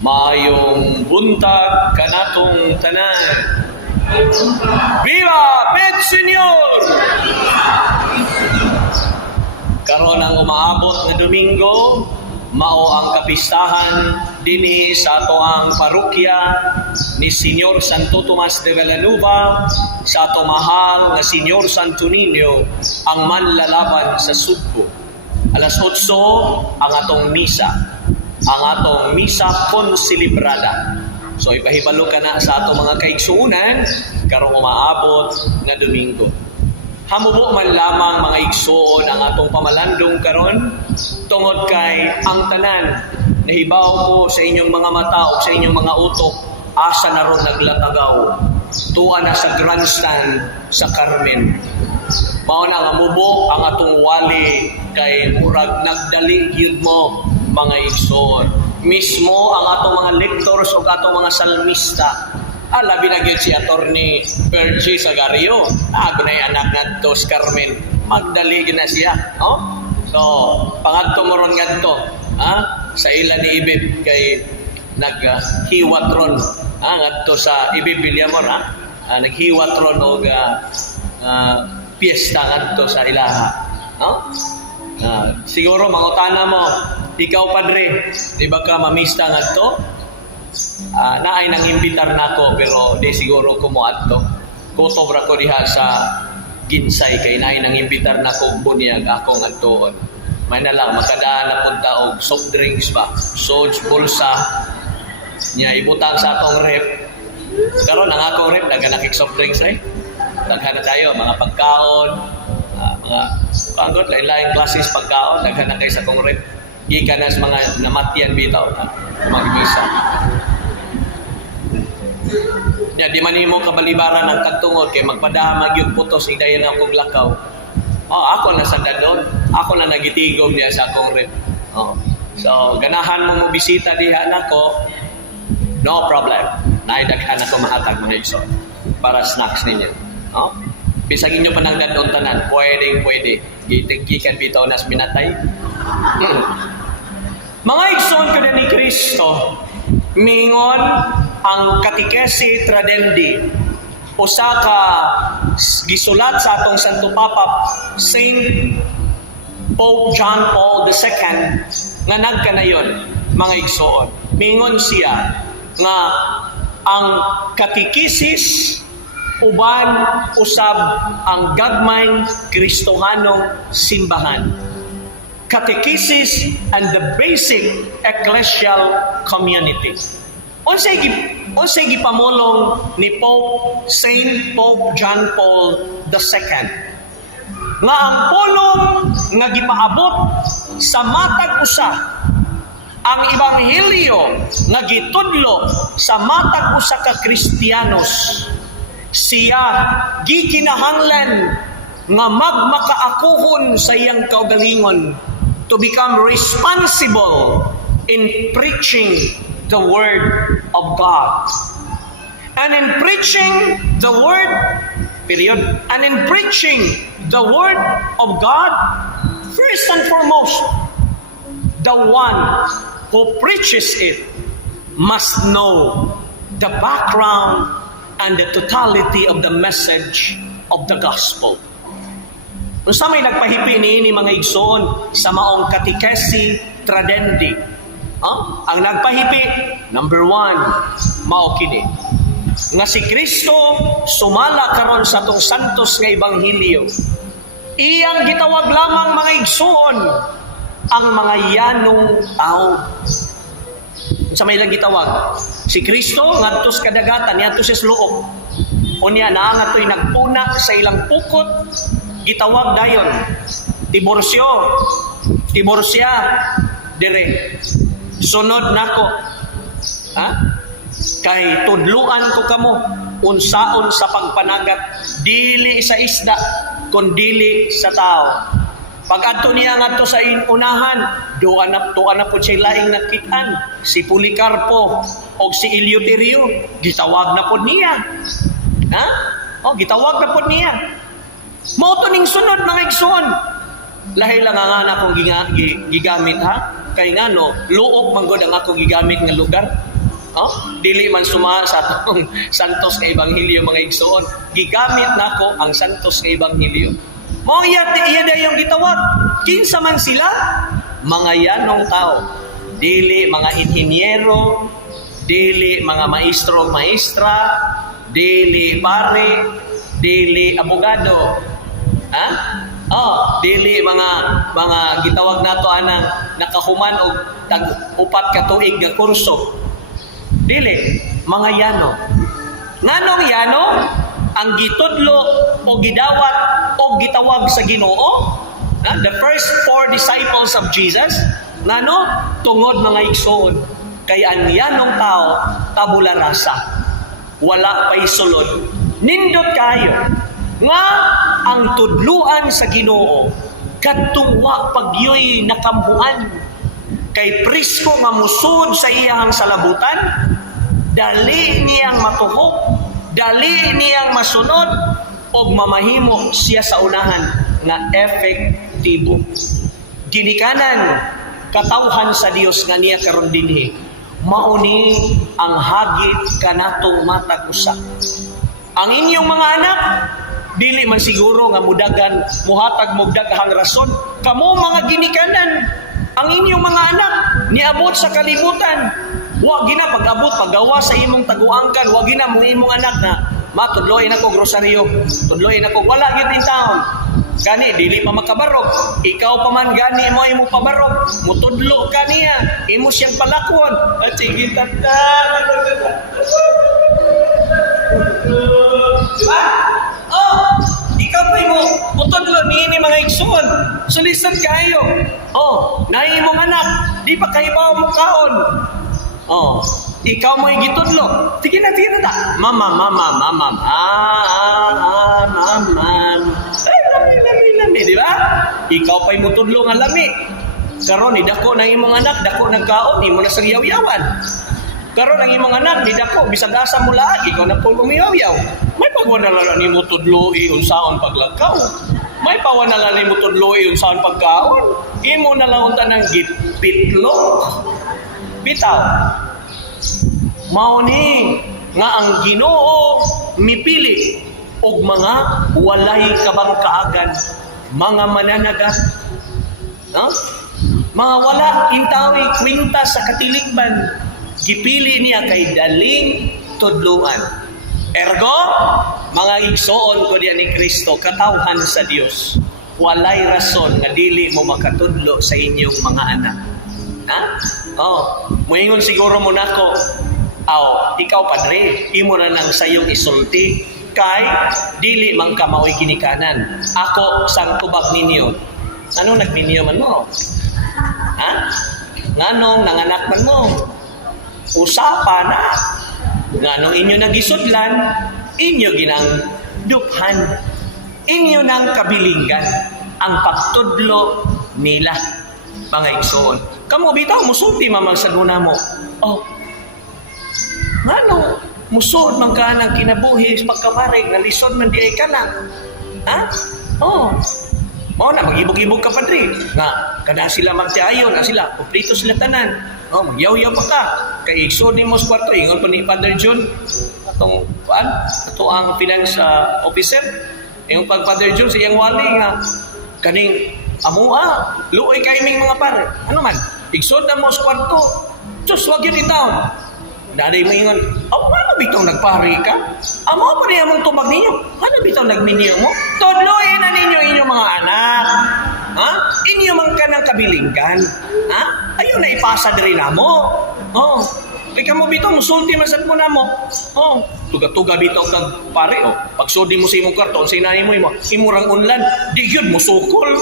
Mayong buntag kanatong tanan. Viva Pet Senior! Karon ang umaabot na Domingo, mao ang kapistahan dinhi sa ato ang parokya ni Senyor Santo Tomas de Villanueva sa ato mahal nga Senyor Santo Niño ang manlalaban sa Sugbo. Alas 8 ang atong misa. Ang atong misa konsilibrada. So ipahibalo ka na sa atong mga kaigsuunan karong umaabot nga Domingo. Hamubo man lamang mga igsuon ang atong pamalandong karon tungod kay ang tanan nahibaw ko sa inyong mga mata o sa inyong mga utok asa na ron naglatagaw tuwa na sa grandstand sa Carmen. Mao na hamubo ang atong wali kay murag nagdali gyud mo mga igsoon. Mismo ang atong mga lectors o atong mga salmista. Labi na gyud si Attorney Percy Sagario. Gunay anak ngadto si Carmen. Magdali gyud na siya, no? So, pangadto mo ron ngadto, sa ila ni Ibib kay naghiwat ron, ngadto sa Ibib Villamor, naghiwat ron og piyesta ngadto sa ilaha, no? Siguro mangutana mo, ikaw padre, di ba ka mamista ngadto? Naay nang imbitar nako pero di siguro ko mo adto. Kutob ra ko diha sa Ginsay kay naay nang imbitar nako bunyag akong adtoon. May na lang makadaan na punta og soft drinks ba, soju bulsa nya ibutang sa atong rep. Karon ang akong rep naganakik soft drinks ay. Daghan na tayo mga pagkaon, mga pagod lain-lain klases pagkaon daghan na kay sa akong rep. Gikan na sa mga namatyan bitaw na mag-isa. Ya, di man mo kabalibaran ang katungod kay magpadamag yung putos idayon akong lakaw. Ako na sa dadon. Ako na nagitigom niya sa akong rep. So, ganahan mo bisita diha nako. No problem. Naidaghan ako mahatag mga igsoon para snacks ninyo. Bisag inyo pa ng dadon tanan, pwede. Gikan bitaw nas minatay. Mga igsoon kada ni Kristo, mingon ang Katikesi Tradendi, usa ka gisulat sa atong Santo Papa Saint Pope John Paul II nga nagkanayon mga igsoon. Mingon siya nga ang katekisis uban usab ang gagmayng Kristohanong simbahan. Catechesis and the basic ecclesial community. Unsay gipamulong ni Saint Pope John Paul II nga ang pulong nga gipaabot sa matag usa ang ebanghelyo nga gitudlo sa matag usa ka Kristiyanos siya gikinahanglan nga magmakaakuhon sa iyang kaugalingon to become responsible in preaching the Word of God. And in preaching the Word, and in preaching the Word of God, first and foremost, the one who preaches it must know the background and the totality of the message of the gospel. Unsa may nagpahipi niini mga igsoon sa maong Katikesi Tradendi? Ang nagpahipi, number 1, mao kini. Nga si Kristo sumala karon sa atong santos nga ebanghelyo. Iyang gitawag lamang mga igsoon ang mga yanong tao. Unsa may lang gitawag? Si Kristo ngadto sa kadagatan, niadto sa Luop. Unya naa nga toy nagpuna sa ilang pukot, gitawag dayon Tiborsia dire. Sunod nako. Kay tudluan ko kamo unsaon sa pagpanagat dili sa isda kun dili sa tao. Pag-adto niya ngadto sa unahan, duan na po siya laing nakitaan, si Policarpo o si Eleuterio, gitawag na po niya. Gitawag na po niya. Mao to ning sunod mga igsoon. Lahi lang ang anak kong gigamit ha. Kay ngano, luop manggod ang ako gigamit nga lugar. Dili man suma sa atong santos nga ebanghelyo mga igsoon. Gigamit nako ang santos nga ebanghelyo. Mao iya yung gitawag. Kinsa man sila? Mga yanong tao. Dili mga inhinyero, dili mga maestro-maestra, dili pare, dili abogado. Dili mga gitawag nato anang nakahuman og tag-upat ka tuig nga kurso. Dili, mga yano. Nganong yano? Ang gitudlo o gidawat o gitawag sa Ginoo. The first 4 disciples of Jesus. Ngano? Tungod mga igsoon. Kay ang yanong tao, tabula rasa. Wala pa'y sulod. Nindot kayo. Nga ang tudluan sa Ginoo katungwa pagyoy nakambuan. Kay prisko nga musud sa iyang salabutan, dali niyang matuhok, dali niyang masunod, og mamahimo siya sa unahan nga efektibo. Ginikanan, katawhan sa Dios nga niya karon dinhi, mauni ang hagit kanatong matag usa. Ang inyong mga anak, dili man siguro nga mudagan, muhatag mo daghang rason, kamo mga ginikanan, ang inyong mga anak niabot sa kalibutan. Wa gina pag-abot paggawa sa imong taguangkan, wa gina mo imong anak na matudloy na ko grosaryo, tudloy na ko wala gyud in taon. Gani dili pa makabarok. Ikaw pa man gani mo imong pabarok, mutudlo ka niya, imo siyang palakwon. At sige tanda. Diba? Ikaw pa mo mutudlo ni mga igsoon. Sulisan kayo. Naay imong anak, di pa kahibaw mo kaon. Ikaw mo yung gitudlo. Sige na ta. Mama. Lami, di ba? Ikaw pa'y mutudlo nga lami. Karon ni dako na imong anak, dako nagkaon, imo na sa yaw-yawan. Karon ang imong anak, di dako, bisag asa mo laag, ikaw na po kumiyaw-yaw. May pagwanala ni mo tudloi unsaon paglagkaw. May pawanala ni mo tudloi unsaon pagkaon. Imo na lang unta ng gipitlo. Bitaw. Mauni nga ang Ginoo mipili og mga walay kabangkaagan, mga mananagat, mga wala intawi kwinta sa katilikban, gipili niya kay daling tudluan. Ergo, mga igsoon ko diyan ni Kristo, katawhan sa Dios, walay rason nga dili mo makatudlo sa inyong mga anak. Moingon siguro mo nako, ikaw padre, imo na lang sayong isulti kay dili man ka mao'y ginikanan. Ako sang tubag ninyo. Ano nagminyo man mo? Nganong nanganak man mo? Usapan na. Nganong inyo nagisudlan, inyo ginang duphan, inyo nang kabilingan ang pagtudlo nila mga igsoon. Kamu bitaw musulti mamang sa duna mo. Ngano musod man ka ng kinabuhi pagkamarig na lisod man di ay ka na. Mao na magibog-ibog ka padre. Nga kada sila magtiayon na sila, kumplito sila tanan. Magyaw-yaw pa ka. Kay igsod ni mo sa kwarto, ingon pa ni Father John ato ang finance officer. Yung pag Father John sa iyang wali nga kaning luoy kay ming mga pare. Ano man? Igsod na mo sa kwarto. Diyos, wag yun itaon. Daday mo ingon, ano bitaw nagpari ka? Amo pa rin among tubag ninyo. Ano bitaw nagminyo mo? Tudloy na ninyo inyong mga anak. Inyo man ka ng kabilinggan. Ayun na ipasa diri na mo. Ikaw mo bitaw, musulti masad mo na mo. Tuga-tuga bitaw kag pare. Pagsudi mo sa imong karton, sa inani mo imurang unlan. Di yun, musukol.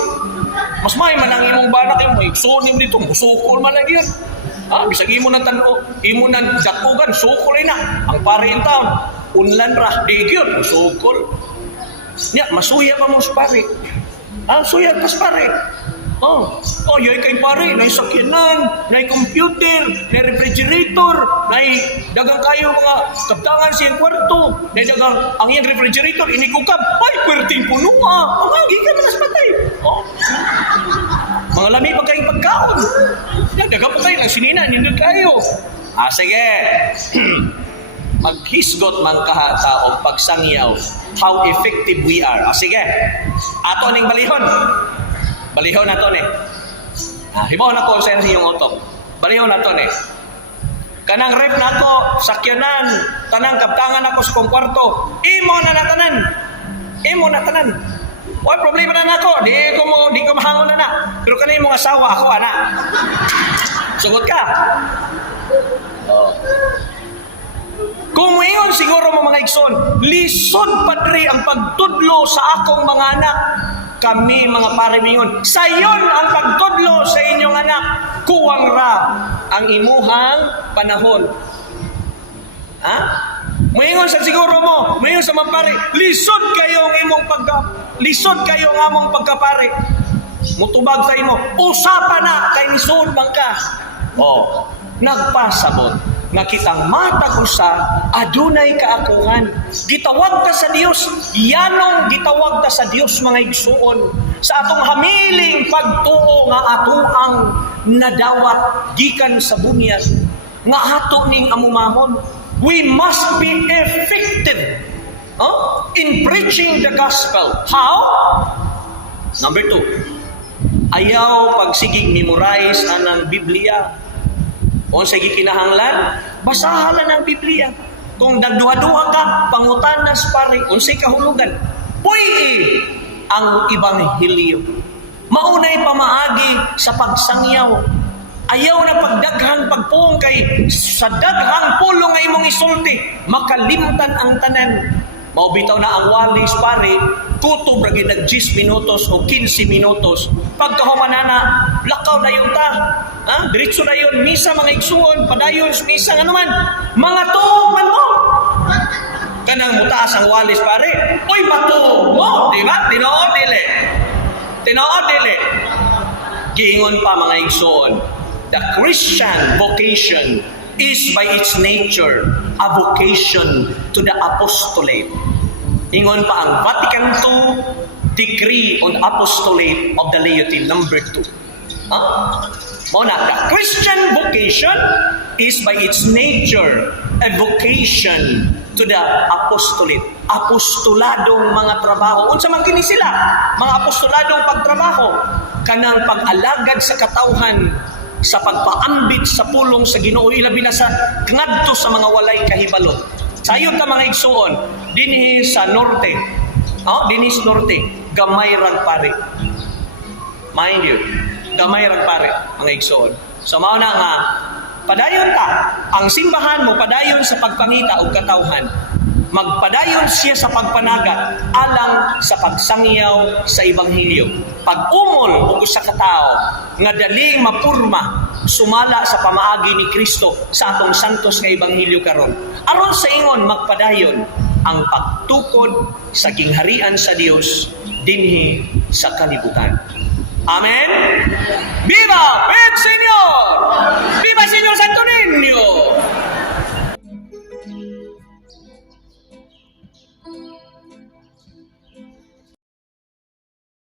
Mas may man ang imong banak mo. Iksuni mo dito, musukol man lang yun. Bisag imo nang tanu, imo nang dakugan, sukol na. Ang pare in town, unlan ra, di yun, musukol. Masuya pa mo sa pare. Suya pa sa pare. Yoy kay pare, may sakyanan, may computer, may refrigerator, may dagang kayo mga kaptangan siyang kwarto, may dagang ang iyang refrigerator, inikukab, ay, kwerting puno ang agi ka na sa patay. Mga lami pa kayong pagkaon. Dagang pa kayo, ang sinina, nindot kayo. Sige. Maghisgot man kahata o pagsangyaw how effective we are. Sige. Ato ning balihon. Balihon nato ni. Hibaw na ko sa inyong utok. Balihon nato ni. Kanang rep nako, sakyanan, tanang kaptangan ako sa kong kwarto. Imo na natanan. Imo na tanan. Wala problema na nako. Di ko mahangon na. Pero kanay mong asawa ako ana. Sugot ka. Oh. Kung ngayon siguro mga igsoon, lisod padri ang pagtudlo sa akong mga anak. Kami mga pare mingon, sayon ang pagtudlo sa inyong anak. Kuwang ra ang imuhang panahon. Ha? Mayingon sa siguro mo, mayingon sa mga pare, lisod kayo ang among pagkapare. Mutubag sa imo, usapan na kay lisod bang ka. Oh, nagpasabot. Nga kitang matag usa adunay kaakuhan. Gitawag ta sa Dios, yanong gitawag ta sa Dios mga igsuon. Sa atong hamiling pagtuo nga ato ang nadawat gikan sa bunyag nga ato ning amumahon. We must be effective in preaching the gospel. How? Number 2. Ayaw pagsigig memorize anang Biblia. O sa gikinahanglan, basahan ang Biblia. Kung nagduha-duha ka, pangutanas pare, unsay kahulugan. Puy ang Ebanghelyo. Maunay pamaagi sa pagsangyaw. Ayaw na pagdaghang pagpuong kay sa daghang pulong nga imong isulti, makalimtan ang tanan. Maubitaw na ang walis pare, kutob ra gid 10 minutos o 15 minutos. Pagkahumanana, lakaw na yun ta. Diretso na yun, misa mga igsuon, padayon, misa nga naman. Mga tuog man mo. Kanang mutaas ang walis pare. Uy, matuog mo. Di ba? Tinood dili. Giingon pa mga igsuon. The Christian vocation is by its nature a vocation to the apostolate. Ingon pa ang Vatican II Decree on Apostolate of the Laity number 2. Muna, the Christian vocation is by its nature a vocation to the apostolate. Apostoladong mga trabaho. Unsa man kini sila? Mga apostoladong pagtrabaho. Kanang pag-alagad sa katawhan, sa pagpaambit sa pulong sa Ginoo, ilabi na sa ngadto sa mga walay kahibalo. Sayon ta mga igsuon, dinhi sa norte. Dinhi sa norte, gamay rag pare. Mind you, gamay rag pare mga igsuon. So mao na nga padayon ta, ang simbahan mo padayon sa pagpangita og katawhan. Magpadayon siya sa pagpanagat alang sa pagsangyaw sa Ebanghelyo. Pag-umol og usa ka tawo nga daling mapurma sumala sa pamaagi ni Kristo sa atong santos nga Ebanghelyo karon. Aron sa ingon magpadayon ang pagtukod sa gingharian sa Dios dinhi sa kalibutan. Amen. Viva el Señor!